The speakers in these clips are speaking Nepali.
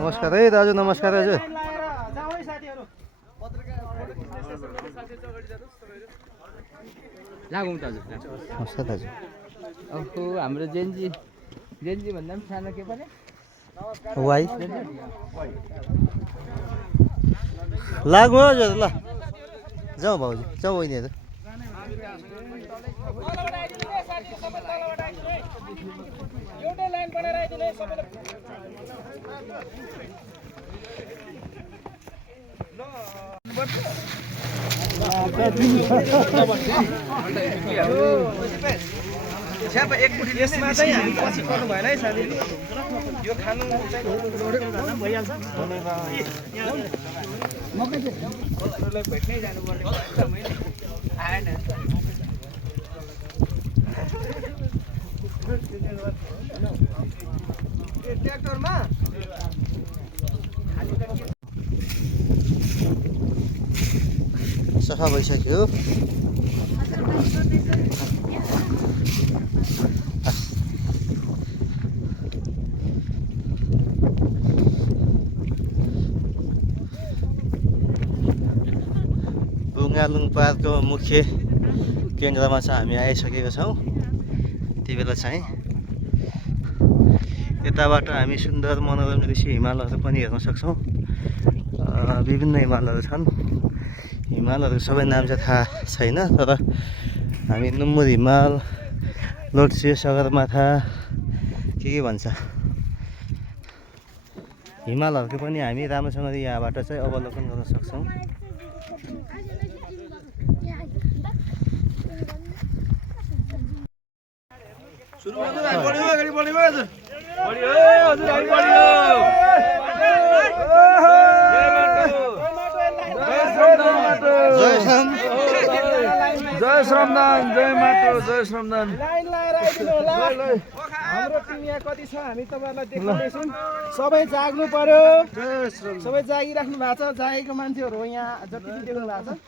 नमस्कार है दाजु नमस्कार दाजु लागौँ दाजु नमस्कार दाजु ओहो हाम्रो जेन्जी भन्दा पनि सानो के पनि वाइ लागु हजुर ल जाउँ भाउजू जाउँ बहिनीहरू एउटै लाइन बनाएर आइदिनु सबैले यसमा चाहिँ हामी पछि गर्नु भएन है साथी यो खानु भइहाल्छ भेट्नै जानुपर्ने आएन ट्र्याक्टरमा सफा भइसक्यो बुङ्गालुङ पार्कको मुख्य केन्द्रमा चाहिँ हामी आइसकेका छौँ। त्यति बेला चाहिँ यताबाट हामी सुन्दर मनोरम दृश्य हिमालहरू पनि हेर्न सक्छौँ। विभिन्न हिमालहरू छन्। हिमालहरू सबै नाम चाहिँ थाहा छैन, तर हामी नुम्बुर हिमाल, लोटसे, सगरमाथा के भन्छ हिमालहरूको पनि हामी राम्रोसँगले यहाँबाट चाहिँ अवलोकन गर्न सक्छौँ। जय श्रमदान, जय माटो, जय श्रमदान। लाइन लाएर आइदिनु होला। हाम्रो टिम यहाँ कति छ हामी तपाईँहरूलाई देखाउँदैछौँ। सबै जाग्नु पर्यो, सबै जागिराख्नु भएको छ। जागेको मान्छेहरू यहाँ जति पनि देख्नु भएको छ।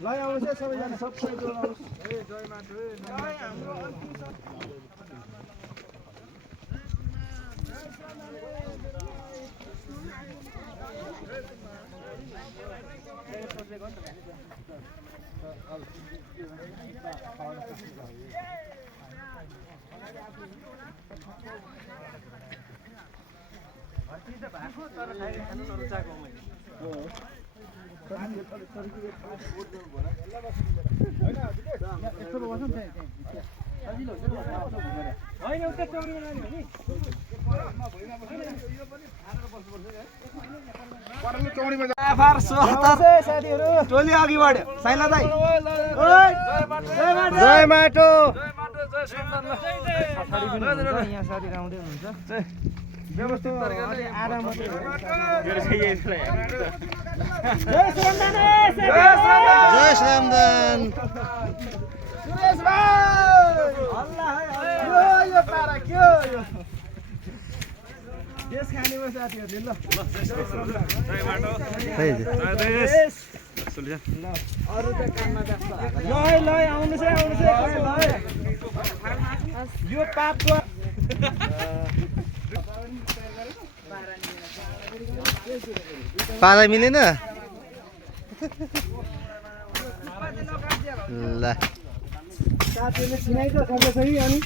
ल आउनुहोस् है सबैजना, सबै आउनुहोस्। टोली अघि बढ्यो साइला दाइ। जय माटो। यहाँ साथी आउँदै हुनुहुन्छ व्यवस्थित तरिकाले आराम मात्रै जय श्रमदान। सुरेश भाइ यो पारा के हो यो देश खाने भयो साथीहरूले। ल अरू त काममा व्यस्त ल आउनुहोस् है यो पापको पारा मिलेन ल साथीहरूले छिनाइ त सक्छ अनि